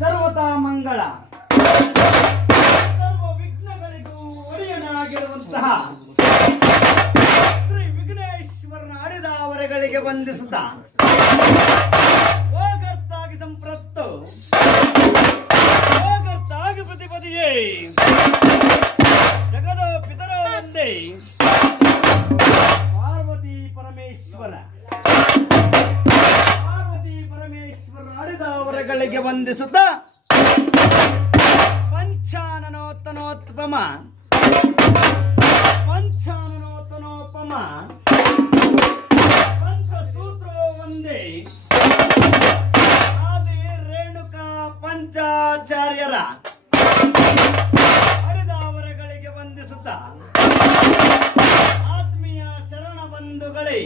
ಸರ್ವತಾ ಮಂಗಳ ಸರ್ವ ವಿಘ್ನಗಳಿಗೂ ಒಡೆಯನಾಗಿರುವಂತಹ ಶ್ರೀ ವಿಘ್ನೇಶ್ವರನ ಅಡಿದಾವರೆಗಳಿಗೆ ವಂದಿಸುತ್ತಾ ಹೋಗರ್ತಾಗಿ ಸಂಪ್ರತ್ತು ಹೋಗರ್ತಾಗಿ ಪ್ರತಿಪದಿಯೇ ಜಗದೋ ಪಿತರೋ ಒಂದೇ ಪಾರ್ವತಿ ಪರಮೇಶ್ವರ ಅಡಿದಾವರೆಗಳಿಗೆ ವಂದಿಸುತ್ತಾ ಪಂಚಾನನೋತ್ತನೋತ್ಪಮ ಪಂಚಸೂತ್ರೋ ಒಂದೇ ಆದಿ ರೇಣುಕಾ ಪಂಚಾಚಾರ್ಯರ ಅಡಿದಾವರೆಗಳಿಗೆ ವಂದಿಸುತ್ತಾ ಆತ್ಮೀಯ ಶರಣ ಬಂಧುಗಳೇ